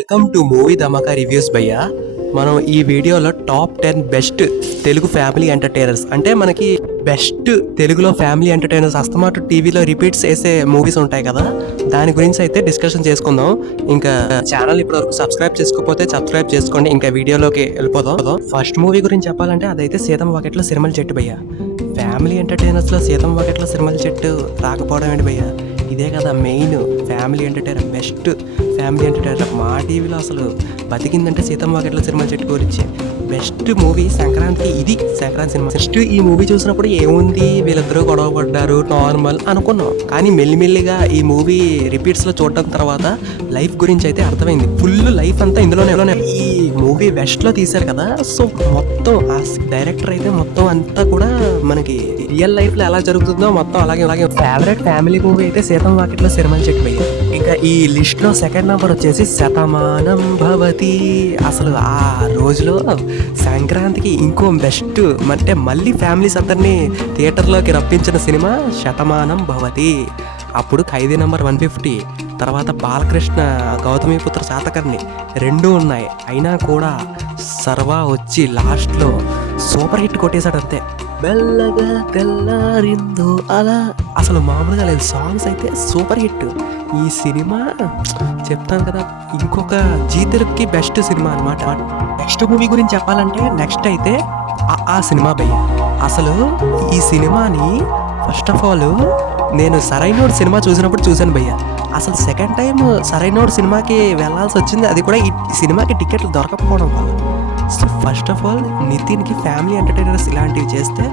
Welcome to movie Dhamaka reviews భయ్య. మనం ఈ వీడియోలో top 10 best Telugu family entertainers అంటే మనకి బెస్ట్ తెలుగులో ఫ్యామిలీ ఎంటర్టైనర్స్ అస్తమాటు టీవీలో రిపీట్స్ వేసే మూవీస్ ఉంటాయి కదా, దాని గురించి అయితే డిస్కషన్ చేసుకుందాం. ఇంకా ఛానల్ ఇప్పటివరకు సబ్స్క్రైబ్ చేసుకోకపోతే సబ్స్క్రైబ్ చేసుకోండి. ఇంకా వీడియోలోకి వెళ్ళిపోదాం. ఫస్ట్ మూవీ గురించి చెప్పాలంటే అదైతే సీతమ్మ వాకిట్లో సిరిమల చెట్టు భయ్య. ఫ్యామిలీ ఎంటర్టైనర్స్లో సీతమ్మ వాకిట్లో సిరిమల చెట్టు రాకపోవడం ఏంటి భయ్య? ఇదే కదా main family entertainer, best family entertainer. మా టీవీలో అసలు బతికిందంటే సీతమ్మ వాకిట్లో సినిమా చెట్టు గురించి బెస్ట్ మూవీ సంక్రాంతి. ఇది సంక్రాంతి సినిమా. ఫస్ట్ ఈ మూవీ చూసినప్పుడు ఏముంది, వీళ్ళిద్దరూ గొడవ పడ్డారు నార్మల్ అనుకున్నాం. కానీ మెల్లిమెల్లిగా ఈ మూవీ రిపీట్స్లో చూడడం తర్వాత లైఫ్ గురించి అయితే అర్థమైంది. ఫుల్ లైఫ్ అంతా ఇందులోనే. ఈ మూవీ వెస్ట్లో తీశారు కదా, సో మొత్తం ఆ డైరెక్టర్ అయితే మొత్తం అంతా కూడా మనకి రియల్ లైఫ్లో ఎలా జరుగుతుందో మొత్తం అలాగే ఫేవరెట్ ఫ్యామిలీ మూవీ అయితే సీతమ్మ వాకిట్లో సిరిమల చెట్టు భయ్య. ఇంకా ఈ లిస్ట్లో సెకండ్ నెంబర్ వచ్చేసి శతమానం భవతి. అసలు ఆ రోజులో సంక్రాంతికి ఇంకో బెస్ట్ అంటే మళ్ళీ ఫ్యామిలీస్ అందరినీ థియేటర్లోకి రప్పించిన సినిమా శతమానం భవతి. అప్పుడు ఖైదీ నెంబర్ 150, తర్వాత బాలకృష్ణ గౌతమిపుత్ర శాతకర్ణి రెండూ ఉన్నాయి. అయినా కూడా సర్వా వచ్చి లాస్ట్లో సూపర్ హిట్ కొట్టేశాడు అంతే. మెల్లగా తెల్లారిందో అలా, అసలు మామూలుగా లేదు. సాంగ్స్ అయితే సూపర్ హిట్. ఈ సినిమా చెప్తాను కదా, ఇంకొక జీ తెలుగుకి బెస్ట్ సినిమా అనమాట. నెక్స్ట్ మూవీ గురించి చెప్పాలంటే నెక్స్ట్ అయితే ఆ సినిమా భయ్య. అసలు ఈ సినిమాని ఫస్ట్ ఆఫ్ ఆల్ నేను సరైనోడు సినిమా చూశాను భయ్య. అసలు సెకండ్ టైం సరైనోడు సినిమాకి వెళ్ళాల్సి వచ్చింది, అది కూడా ఈ సినిమాకి టికెట్లు దొరకకపోవడం వల్ల. సో ఫస్ట్ ఆఫ్ ఆల్ నితిన్కి ఫ్యామిలీ ఎంటర్టైనర్స్ ఇలాంటివి చేస్తే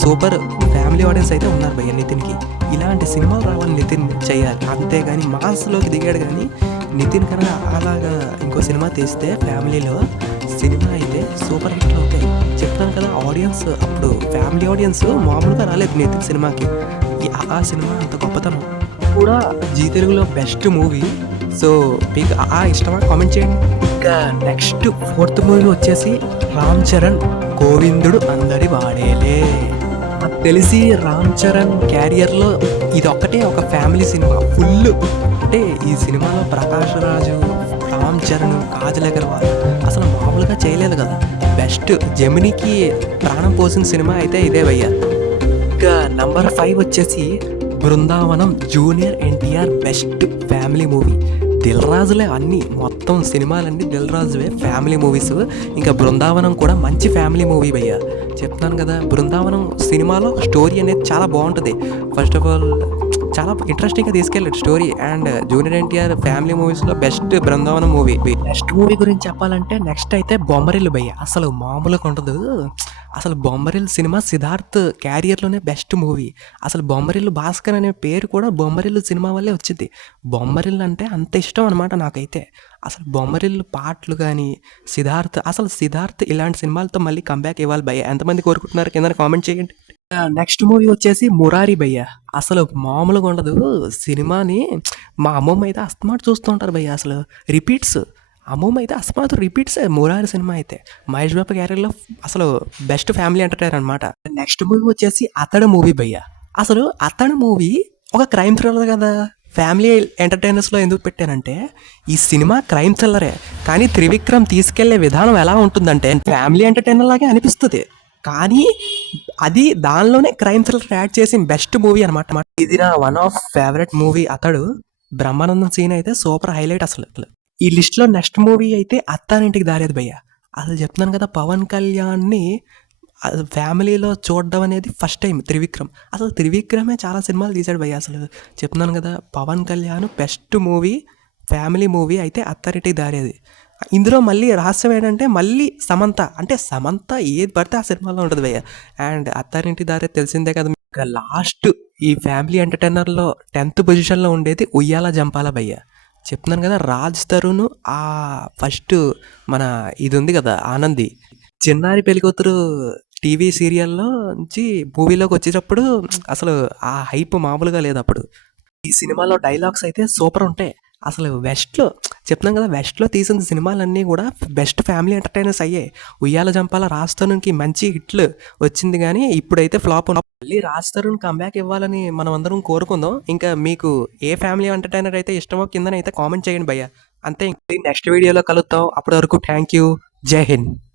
సూపర్ ఫ్యామిలీ ఆడియన్స్ అయితే ఉన్నారు భయ్య. నితిన్కి ఇలాంటి సినిమాలు రావాలి, నితిన్ చేయాలి. అంతేగాని మాస్లోకి దిగాడు, కానీ నితిన్ కన్నా అలాగా ఇంకో సినిమా తీస్తే ఫ్యామిలీలో సినిమా అయితే సూపర్ హిట్లు అవుతాయి. చెప్తాను కదా, ఆడియన్స్ అప్పుడు ఫ్యామిలీ ఆడియన్స్ మామూలుగా రాలేదు నితిన్ సినిమాకి. ఆ సినిమా అంత గొప్పతనం కూడా. జీ తెలుగులో బెస్ట్ మూవీ. సో మీకు ఇష్టమా కామెంట్ చేయండి. ఇంకా నెక్స్ట్ ఫోర్త్ మూవీ వచ్చేసి రామ్ చరణ్ గోవిందుడు అందరి వాడేలే. నాకు తెలిసి రామ్ చరణ్ క్యారియర్లో ఇది ఒక్కటే ఒక ఫ్యామిలీ సినిమా ఫుల్. అంటే ఈ సినిమాలో ప్రకాష్ రాజు, రామ్ చరణ్, కాజల్ అగర్వాల్ అసలు మామూలుగా చేయలేదు కదా. బెస్ట్ జెమినీకి ప్రాణం పోసిన సినిమా అయితే ఇదే భయ్య. ఇంకా నంబర్ 5 వచ్చేసి Brindavanam junior NTR best family movie. Dil రాజులే అన్నీ, మొత్తం సినిమాలన్నీ దిల్ రాజువే ఫ్యామిలీ మూవీస్. ఇంకా బృందావనం కూడా మంచి ఫ్యామిలీ మూవీ భయ్య. చెప్తాను కదా, బృందావనం సినిమాలో స్టోరీ అనేది చాలా బాగుంటుంది. ఫస్ట్ ఆఫ్ ఆల్ చాలా ఇంట్రెస్టింగ్గా తీసుకెళ్ళాడు story. And junior NTR family మూవీస్లో best Brindavanam movie. Next movie గురించి చెప్పాలంటే నెక్స్ట్ అయితే బొమ్మరిల్లు భయ్య. అసలు మామూలుగా ఉండదు. అసలు బొమ్మరిల్లు సినిమా సిద్ధార్థ్ క్యారియర్లోనే బెస్ట్ మూవీ. అసలు బొమ్మరిల్లు భాస్కర్ అనే పేరు కూడా బొమ్మరిల్లు సినిమా వల్లే వచ్చింది. బొమ్మరిల్లు అంటే అంత ఇష్టం అనమాట నాకైతే. అసలు బొమ్మరిల్లు పాటలు కానీ సిద్ధార్థ్ ఇలాంటి సినిమాలతో మళ్ళీ కంబ్యాక్ ఇవ్వాలి భయ్య. ఎంతమంది కోరుకుంటున్నారు కింద కామెంట్ చేయండి. నెక్స్ట్ మూవీ వచ్చేసి మురారి భయ్య. అసలు మామూలుగా ఉండదు సినిమాని. మా అమ్మమ్మ అయితే అస్తమాటు చూస్తూ ఉంటారు భయ్య. అసలు రిపీట్స్, అమ్మమ్మ అయితే అస్తమాటు రిపీట్స్. మురారి సినిమా అయితే మహేష్ బాబు క్యారియర్లో అసలు బెస్ట్ ఫ్యామిలీ ఎంటర్టైనర్ అనమాట. నెక్స్ట్ మూవీ వచ్చేసి అతడు మూవీ భయ్య. అసలు అతడు మూవీ ఒక క్రైమ్ థ్రిల్లర్ కదా. ఫ్యామిలీ ఎంటర్టైనర్స్లో ఎందుకు పెట్టానంటే ఈ సినిమా క్రైమ్ థ్రిల్లరే, కానీ త్రివిక్రమ్ తీసుకెళ్లే విధానం ఎలా ఉంటుందంటే ఫ్యామిలీ ఎంటర్టైనర్ లాగే అనిపిస్తుంది, కానీ అది దానిలోనే క్రైమ్ థ్రిల్లర్ యాడ్ చేసి బెస్ట్ మూవీ అనమాట. ఇది నా వన్ ఆఫ్ ఫేవరెట్ మూవీ అతడు. బ్రహ్మానందం సీన్ అయితే సూపర్ హైలైట్. అసలు ఈ లిస్ట్లో నెక్స్ట్ మూవీ అయితే అత్తారింటికి దారేది భయ్య. అసలు చెప్తున్నాను కదా, పవన్ కళ్యాణ్ని ఫ్యామిలీలో చూడడం అనేది ఫస్ట్ టైం త్రివిక్రమ్. అసలు త్రివిక్రమే చాలా సినిమాలు తీశాడు భయ్య. అసలు చెప్తున్నాను కదా, Pawan Kalyan best movie family movie అయితే అత్తారింటికి దారేది. ఇందులో మళ్ళీ రహస్యం ఏంటంటే మళ్ళీ సమంత ఏది పడితే ఆ సినిమాలో ఉంటుంది భయ్య. అండ్ అత్తారింటి దారే తెలిసిందే కదా. ఇంకా లాస్ట్ ఈ ఫ్యామిలీ ఎంటర్టైనర్లో 10th పొజిషన్లో ఉండేది ఉయ్యాల జంపాల భయ్య. చెప్తున్నాను కదా, రాజ్ తరుణ్ ఫస్ట్ మన ఇది ఉంది కదా ఆనంది, చిన్నారి పెళ్ళికూతురు టీవీ సీరియల్లో నుంచి మూవీలోకి వచ్చేటప్పుడు అసలు ఆ హైప్ మామూలుగా లేదు అప్పుడు. ఈ సినిమాలో డైలాగ్స్ అయితే సూపర్ ఉంటాయి. అసలు వెస్ట్లో చెప్తున్నాం కదా, వెస్ట్లో తీసిన సినిమాలన్నీ కూడా బెస్ట్ ఫ్యామిలీ ఎంటర్టైనర్స్ అయ్యాయి. ఉయ్యాల జంపాల రాజ్ తరుణ్కి మంచి హిట్లు వచ్చింది, కానీ ఇప్పుడైతే ఫ్లాప్. మళ్ళీ రాజ్ తరుణ్ కంబ్యాక్ ఇవ్వాలని మనం అందరం కోరుకుందాం. ఇంకా మీకు ఏ ఫ్యామిలీ ఎంటర్టైనర్ అయితే ఇష్టమో కిందనైతే కామెంట్ చేయండి భయ్య. అంతే, నెక్స్ట్ వీడియోలో కలుద్దాం. అప్పటి వరకు థ్యాంక్ యూ. జై హింద్.